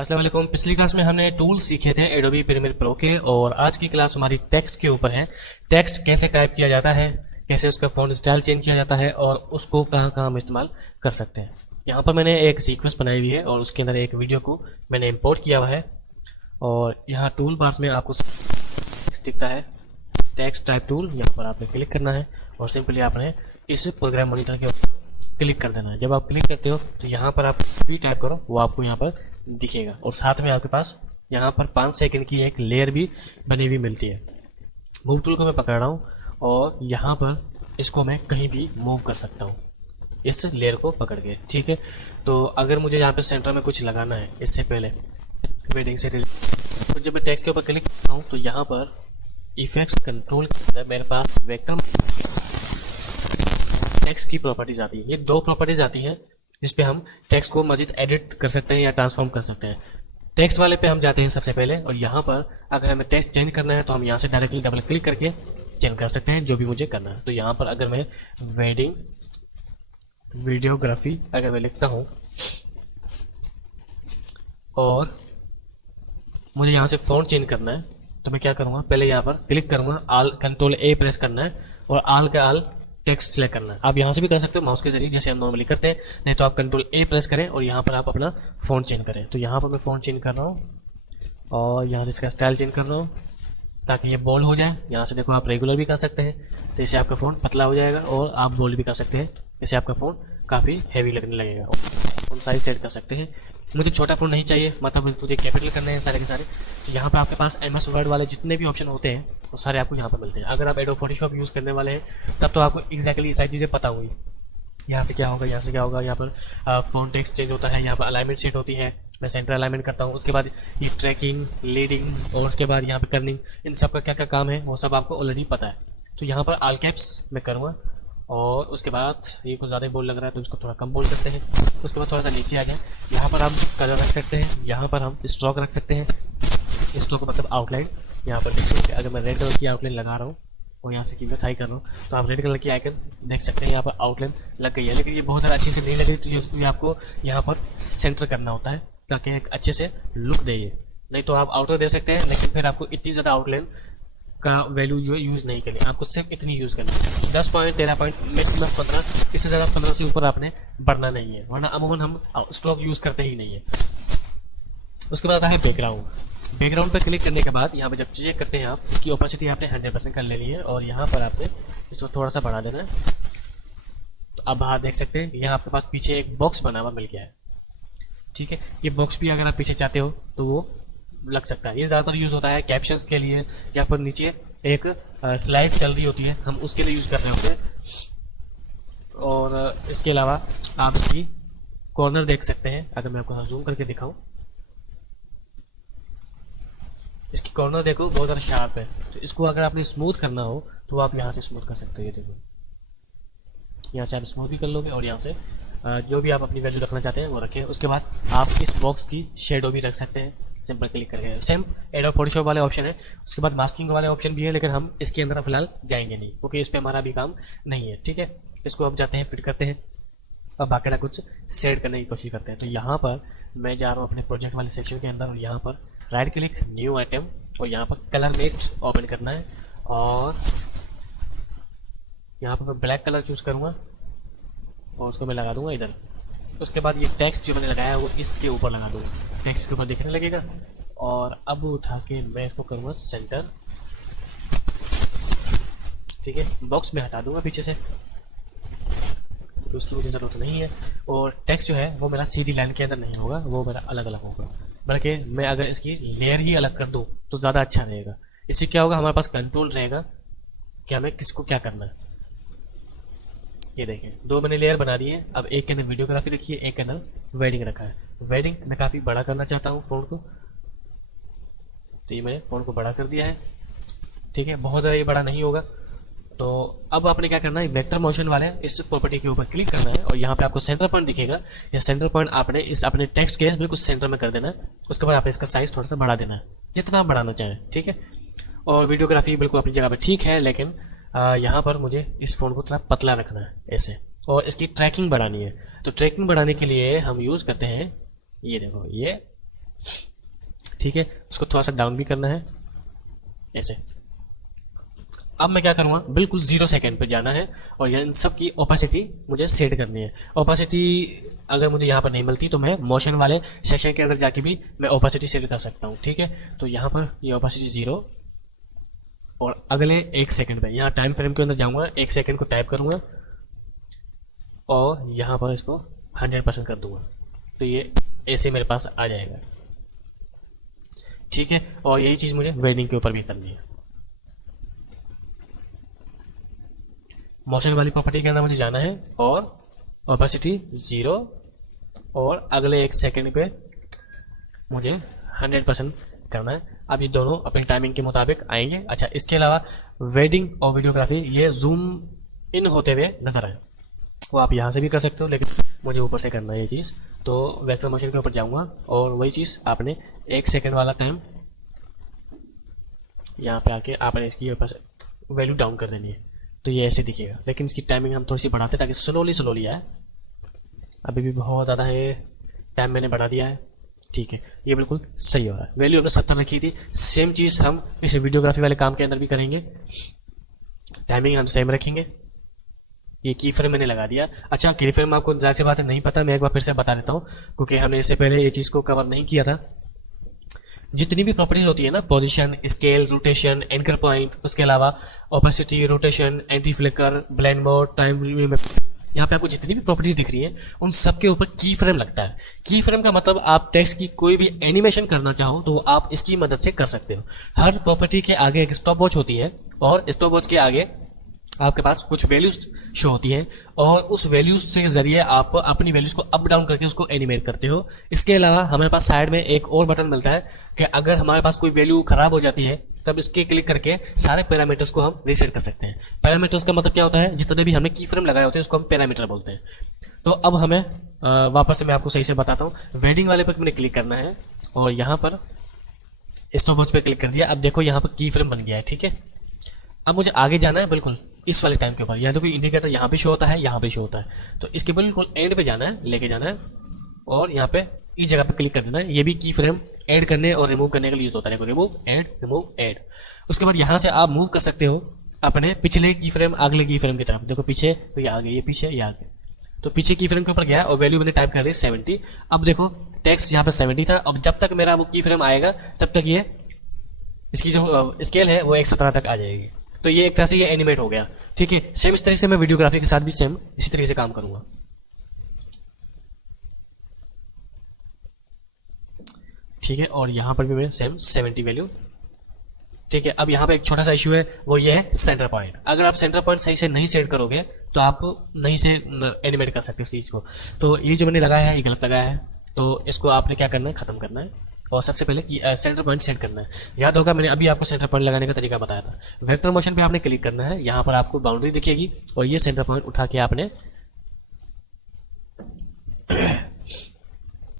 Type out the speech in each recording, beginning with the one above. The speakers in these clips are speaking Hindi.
अस्सलाम वालेकुम। पिछली क्लास में हमने टूल सीखे थे एडोबी प्रीमियर प्रो के, और आज की क्लास हमारी टेक्स्ट के ऊपर है। टेक्स्ट कैसे टाइप किया जाता है, कैसे उसका फॉन्ट स्टाइल चेंज किया जाता है और उसको कहाँ कहाँ हम इस्तेमाल कर सकते हैं। यहाँ पर मैंने एक सीक्वेंस बनाई हुई है और उसके अंदर एक वीडियो को मैंने इंपोर्ट किया हुआ है। और यहाँ टूल बार्स में आपको दिखता है टेक्स्ट टाइप टूल, यहाँ पर आपने क्लिक करना है और सिंपली आपने इस प्रोग्राम मॉनिटर के ऊपर क्लिक कर देना है। जब आप क्लिक करते हो तो यहाँ पर आप भी टाइप करो, वो आपको यहाँ पर दिखेगा। और साथ में आपके पास यहाँ पर 5 सेकंड की एक लेयर भी बनी हुई मिलती है। मूव टूल को मैं पकड़ रहा हूँ और यहाँ पर इसको मैं कहीं भी मूव कर सकता हूँ इस लेयर को पकड़ के, ठीक है। तो अगर मुझे यहाँ पे सेंटर में कुछ लगाना है इससे पहले वेडिंग से रिलेटेड, तो जब मैं टेक्स्ट के ऊपर क्लिक करता हूँ तो यहाँ पर इफेक्ट्स कंट्रोल के अंदर मेरे पास वेक्टर टेक्स्ट की प्रॉपर्टीज आती है। ये 2 प्रॉपर्टीज आती हैं जिस पे हम टेक्स्ट को मजीद एडिट कर सकते हैं या ट्रांसफॉर्म कर सकते हैं। टेक्स्ट वाले पे हम जाते हैं सबसे पहले, और यहाँ पर अगर हमें टेक्स्ट चेंज करना है तो हम यहाँ से डायरेक्टली डबल क्लिक करके चेंज कर सकते हैं जो भी मुझे करना है। तो यहाँ पर अगर मैं वेडिंग वीडियोग्राफी अगर मैं लिखता हूँ और मुझे यहाँ से फॉन्ट चेंज करना है तो मैं क्या करूँगा, पहले यहाँ पर क्लिक करूँगा, आल कंट्रोल ए प्रेस करना है और आल का आल टेक्स्ट सेलेक्ट करना है। आप यहाँ से भी कर सकते हो माउस के जरिए जैसे हम नॉर्मली करते हैं, नहीं तो आप कंट्रोल ए प्रेस करें और यहाँ पर आप अपना फॉन्ट चेंज करें। तो यहाँ पर मैं फॉन्ट चेंज कर रहा हूँ और यहाँ से इसका स्टाइल चेंज कर रहा हूँ ताकि ये बोल्ड हो जाए। यहाँ से देखो आप रेगुलर भी कर सकते हैं तो इससे आपका फ़ॉन्ट पतला हो जाएगा, और आप बोल्ड भी कर सकते हैं इससे आपका फ़ॉन्ट काफ़ी हैवी लगने लगेगा। फ़ॉन्ट साइज सेट कर सकते हैं। मुझे छोटा फ़ॉन्ट नहीं चाहिए, मतलब मुझे कैपिटल करने हैं सारे के सारे। तो यहाँ पर आपके पास MS वर्ड वाले जितने भी ऑप्शन होते हैं वो सारे आपको यहाँ पर मिलते हैं। अगर आप एडोब फोटोशॉप यूज़ करने वाले हैं तब तो आपको एग्जैक्टली ये सारी चीज़ें पता होंगी, यहाँ से क्या होगा, यहाँ से क्या होगा। यहाँ पर फ़ॉन्ट टेक्स्ट चेंज होता है, यहाँ पर अलाइनमेंट सेट होती है, मैं सेंटर अलाइनमेंट करता हूँ। उसके बाद ये ट्रैकिंग, लीडिंग और उसके बाद यहाँ पे कर्निंग, इन सब का क्या क्या काम है वो सब आपको ऑलरेडी पता है। तो यहाँ पर ऑल कैप्स मैं करूँगा और उसके बाद ये कुछ ज़्यादा बोल्ड लग रहा है तो इसको थोड़ा कम बोल्ड करते हैं। उसके बाद थोड़ा सा नीचे आ जाए, यहाँ पर हम कलर रख सकते हैं, यहाँ पर हम स्ट्रोक रख सकते हैं। स्ट्रोक मतलब आउटलाइन। यहाँ पर देखिए कि अगर मैं रेड कलर की आउटलाइन लगा रहा हूँ और यहाँ से की मैं थाई कर रहा हूँ तो आप रेड कलर की आइकन देख सकते हैं, यहाँ पर आउटलाइन लग गई है। लेकिन ये बहुत ज़्यादा अच्छी से नहीं लग रही, तो ये आपको यहाँ पर सेंटर करना होता है ताकि एक अच्छे से लुक दे ये। नहीं तो आप आउटर दे सकते हैं लेकिन फिर आपको इतनी ज़्यादा आउटलाइन का वैल्यू जो यूज़ नहीं करनी, आपको सिर्फ इतनी यूज़ करनी है। 10 पॉइंट 13 पॉइंट मैक्सिमम 15, इससे ज़्यादा 15 से ऊपर आपने बढ़ना नहीं है, वरना अमूमन हम स्ट्रोक यूज़ करते ही नहीं है। उसके बाद आता है बैकग्राउंड। बैकग्राउंड पर क्लिक करने के बाद यहाँ पे जब चेक करते हैं आप, इसकी ओपेसिटी आपने 100% कर लेनी है और यहाँ पर आपने इसको थोड़ा सा बढ़ा देना है। तो अब बाहर देख सकते हैं यहाँ आपके पास पीछे एक बॉक्स बना हुआ मिल गया है, ठीक है। ये बॉक्स भी अगर आप पीछे चाहते हो तो वो लग सकता है। ये ज़्यादातर यूज़ होता है कैप्शंस के लिए, या पर नीचे एक स्लाइड चल रही होती है हम उसके लिए यूज़ कर रहे होते हैं। और इसके अलावा आप इसकी कॉर्नर देख सकते हैं। अगर मैं आपको जूम करके दिखाऊं, इसकी कॉर्नर देखो बहुत ज़्यादा शार्प है। तो इसको अगर आपने स्मूथ करना हो तो आप यहाँ से स्मूथ कर सकते हो। ये देखो यहाँ से आप स्मूथ भी कर लोगे और यहाँ से जो भी आप अपनी वैल्यू रखना चाहते हैं वो रखें। उसके बाद आप इस बॉक्स की शेडो भी रख सकते हैं सिंपल क्लिक करके। सेम एडोब फोटोशॉप वाले ऑप्शन है। उसके बाद मास्किंग वाले ऑप्शन भी है, लेकिन हम इसके अंदर फिलहाल जाएंगे नहीं क्योंकि इस पर हमारा भी काम नहीं है, ठीक है। इसको अब जाते हैं फिट करते हैं और बाकी कुछ सेट करने की कोशिश करते हैं। तो यहाँ पर मैं जा रहा हूँ अपने प्रोजेक्ट वाले सेक्शन के अंदर और यहाँ पर राइट क्लिक न्यू आइटम और यहाँ पर कलर मेट ओपन करना है और यहाँ पर मैं ब्लैक कलर चूज करूँगा और उसको मैं लगा दूंगा इधर। उसके बाद ये टेक्स्ट जो मैंने लगाया है वो इसके ऊपर लगा दूंगा, टेक्स्ट के ऊपर दिखने लगेगा। और अब उठा के मैं इसको करूँगा सेंटर, ठीक है। बॉक्स में हटा दूंगा पीछे से, तो उसकी मुझे ज़रूरत नहीं है। और टेक्स्ट जो है वो मेरा सीधी लाइन के अंदर नहीं होगा, वो मेरा अलग अलग होगा। बल्कि मैं अगर इसकी लेयर ही अलग कर दूँ तो ज़्यादा अच्छा रहेगा। इससे क्या होगा, हमारे पास कंट्रोल रहेगा कि हमें किसको क्या करना है। ये देखें 2 मैंने लेयर बना दी है। अब एक के अंदर वीडियोग्राफी रखी है, एक के अंदर वेडिंग रखा है। वेडिंग मैं काफ़ी बड़ा करना चाहता हूँ फ़ॉन्ट को, तो ये मैंने फ़ॉन्ट को बड़ा कर दिया है, ठीक है। बहुत ज़्यादा ये बड़ा नहीं होगा। तो अब आपने क्या करना है, वेक्टर मोशन वाले इस प्रॉपर्टी के ऊपर क्लिक करना है और यहाँ पे आपको सेंटर पॉइंट दिखेगा। ये सेंटर पॉइंट आपने इस अपने टेक्स्ट के बिल्कुल सेंटर में कर देना है। उसके बाद आपने इसका साइज थोड़ा सा बढ़ा देना है, जितना आप बढ़ाना चाहें, ठीक है। और वीडियोग्राफी बिल्कुल अपनी जगह पर ठीक है, लेकिन यहाँ पर मुझे इस फ़ोन को थोड़ा पतला रखना है ऐसे, और इसकी ट्रैकिंग बढ़ानी है। तो ट्रैकिंग बढ़ाने के लिए हम यूज़ करते हैं, ये देखो, ये ठीक है, उसको थोड़ा सा डाउन भी करना है ऐसे। अब मैं क्या करूँगा, बिल्कुल 0 सेकेंड पे जाना है और इन सब की ओपेसिटी मुझे सेट करनी है। ओपेसिटी अगर मुझे यहाँ पर नहीं मिलती तो मैं मोशन वाले सेक्शन के अंदर जाके भी मैं ओपेसिटी सेट कर सकता हूँ। ठीक है, तो यहाँ पर ये ओपेसिटी 0 और अगले 1 सेकेंड पे यहाँ टाइम फ्रेम के अंदर जाऊँगा, 1 सेकेंड को टाइप करूँगा और यहाँ पर इसको 100% कर दूंगा, तो ये ऐसे मेरे पास आ जाएगा। ठीक है, और यही चीज़ मुझे वेडिंग के ऊपर भी करनी है। मोशन वाली प्रॉपर्टी के अंदर मुझे जाना है और ओपेसिटी 0 और अगले 1 सेकेंड पे मुझे 100% करना है। अब ये दोनों अपनी टाइमिंग के मुताबिक आएंगे। अच्छा, इसके अलावा वेडिंग और वीडियोग्राफी ये जूम इन होते हुए नजर आए, वो आप यहाँ से भी कर सकते हो, लेकिन मुझे ऊपर से करना है ये चीज़। तो वेक्टर मोशन के ऊपर जाऊँगा और वही चीज़ आपने 1 सेकेंड वाला टाइम यहाँ पे आके आपने इसकी वैल्यू डाउन कर देनी है, तो ये ऐसे दिखेगा। लेकिन इसकी टाइमिंग हम थोड़ी सी बढ़ाते हैं ताकि स्लोली आए। अभी भी बहुत ज़्यादा है, टाइम मैंने बढ़ा दिया है। ठीक है, ये बिल्कुल सही हो रहा है। वैल्यू हमने 70 रखी थी, सेम चीज़ हम इस वीडियोग्राफी वाले काम के अंदर भी करेंगे। टाइमिंग हम सेम रखेंगे। ये की फ्रेम मैंने लगा दिया। अच्छा, की फ्रेम आपको जाहिर सी बात है नहीं पता, मैं एक बार फिर से बता देता हूँ क्योंकि हमने इससे पहले ये चीज़ को कवर नहीं किया था। जितनी भी प्रॉपर्टीज होती है ना, position, scale, rotation, anchor point, उसके अलावा opacity, rotation, anti flicker, blend mode, time, यहाँ पे आपको जितनी भी प्रॉपर्टीज दिख रही है उन सब के ऊपर की फ्रेम लगता है। की फ्रेम का मतलब आप टेक्स्ट की कोई भी एनिमेशन करना चाहो तो आप इसकी मदद से कर सकते हो। हर प्रॉपर्टी के आगे एक स्टॉप वॉच होती है और स्टॉप वॉच के आगे आपके पास कुछ वैल्यूज शो होती है और उस वैल्यूज से जरिए आप अपनी वैल्यूज को अप डाउन करके उसको एनिमेट करते हो। इसके अलावा हमारे पास साइड में एक और बटन मिलता है कि अगर हमारे पास कोई वैल्यू खराब हो जाती है तब इसके क्लिक करके सारे पैरामीटर्स को हम रीसेट कर सकते हैं। पैरामीटर्स का मतलब क्या होता है, जितने भी हमने की फ्रेम लगाए होते हैं उसको हम पैरामीटर बोलते हैं। तो अब हमें वापस से मैं आपको सही से बताता हूँ। वेडिंग वाले पर मैंने क्लिक करना है और यहाँ पर स्टॉप वॉच पे क्लिक कर दिया। अब देखो यहाँ पर की फ्रेम बन गया है। ठीक है, अब मुझे आगे जाना है बिल्कुल इस वाले टाइम के ऊपर। यहाँ तो कोई इंडिकेटर यहाँ पे शो होता है, यहाँ पे शो होता है, तो इसके बिल्कुल एंड पे जाना है, लेके जाना है और यहाँ पे इस जगह पे क्लिक कर देना है। ये भी की फ्रेम ऐड करने और रिमूव करने के लिए यूज होता है। Remove add, remove add. उसके बाद यहाँ से आप मूव कर सकते हो अपने पिछले की फ्रेम अगले की फ्रेम की तरफ। देखो पीछे तो ये आगे, ये पीछे, ये आगे, तो पीछे की फ्रेम के ऊपर गया और वैल्यू मैंने टाइप कर दी 70। अब देखो टेक्स्ट यहाँ पे 70 था। अब जब तक मेरा वो की फ्रेम आएगा तब तक ये इसकी जो स्केल है वो 117 तक आ जाएगी। तो ये एक तरह से ये एनिमेट हो गया। ठीक है, सेम इस तरह से मैं वीडियोग्राफी के साथ भी सेम इसी तरीके से काम करूंगा। ठीक है, और यहां पर भी मैं सेम 70 वैल्यू। ठीक है, अब यहाँ पे एक छोटा सा इश्यू है, वो ये है सेंटर पॉइंट। अगर आप सेंटर पॉइंट सही से नहीं सेट करोगे तो आप नहीं से एनिमेट कर सकते इस चीज को। तो ये जो मैंने लगाया है ये गलत लगाया है, तो इसको आपने क्या करना है, खत्म करना है और सबसे पहले सेंटर पॉइंट सेट करना है। याद होगा मैंने अभी आपको सेंटर पॉइंट लगाने का तरीका बताया था। वेक्टर मोशन पे आपने क्लिक करना है, यहाँ पर आपको बाउंड्री दिखेगी और ये सेंटर पॉइंट उठा के आपने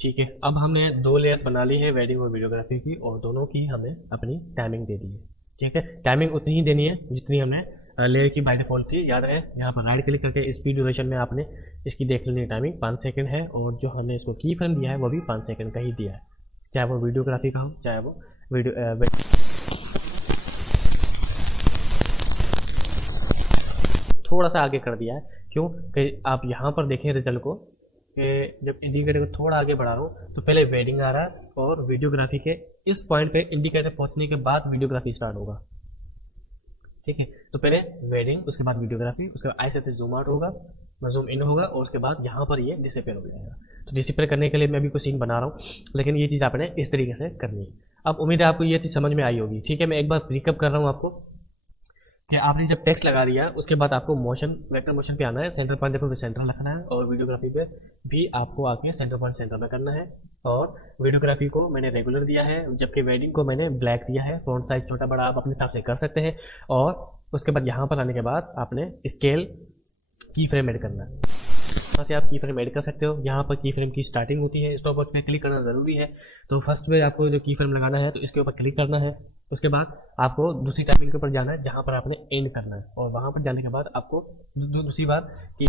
ठीक है, अब हमने 2 लेयर्स बना ली है वेडिंग और वीडियोग्राफी की और दोनों की हमें अपनी टाइमिंग दे दी है। ठीक है, टाइमिंग उतनी ही देनी है जितनी हमने लेयर की बाय डिफॉल्ट थी। याद है, यहाँ पर राइट क्लिक करके स्पीड ड्यूरेशन में आपने इसकी देख लेनी टाइमिंग 5 सेकंड है और जो हमने इसको की फ्रेम दिया है वो भी 5 सेकंड का ही दिया है, चाहे वो वीडियोग्राफी का हो चाहे वो वीडियो थोड़ा सा आगे कर दिया है। क्यों कि आप यहाँ पर देखें रिजल्ट को कि जब इंडिकेटर को थोड़ा आगे बढ़ा रहा हूँ तो पहले वेडिंग आ रहा है और वीडियोग्राफी के इस पॉइंट पे इंडिकेटर पहुंचने के बाद वीडियोग्राफी स्टार्ट होगा। ठीक है, तो पहले वेडिंग, उसके बाद वीडियोग्राफी, उसके बाद ऐसे ऐसे जूम आउट होगा, जूम इन होगा और उसके बाद यहाँ पर ये डिसअपीयर हो जाएगा। तो डिसअपीयर करने के लिए मैं अभी कोई सीन बना रहा हूँ, लेकिन ये चीज़ आपने इस तरीके से करनी है। अब उम्मीद है आपको ये चीज़ समझ में आई होगी। ठीक है, मैं एक बार रिकअप कर रहा हूँ आपको कि आपने जब टेक्स्ट लगा दिया उसके बाद आपको मोशन, वेक्टर मोशन पे आना है, सेंटर पॉइंट देखो सेंटर रखना है और वीडियोग्राफी पे भी आपको आके सेंटर पॉइंट सेंटर में करना है। और वीडियोग्राफी को मैंने रेगुलर दिया है, जबकि वेडिंग को मैंने ब्लैक दिया है। फॉन्ट साइज छोटा बड़ा आप अपने हिसाब से कर सकते हैं। और उसके बाद यहाँ पर आने के बाद आपने स्केल की फ्रेम ऐड करना है, यहाँ से आप की फ्रेम ऐड कर सकते हो। यहाँ पर की फ्रेम की स्टार्टिंग होती है, स्टॉप वॉच पे क्लिक करना जरूरी है। तो फर्स्ट में आपको जो की फ्रेम लगाना है तो इसके ऊपर क्लिक करना है। उसके बाद आपको दूसरी टाइमिंग के ऊपर जाना है जहाँ पर आपने एंड करना है और वहाँ पर जाने के बाद आपको दूसरी बार की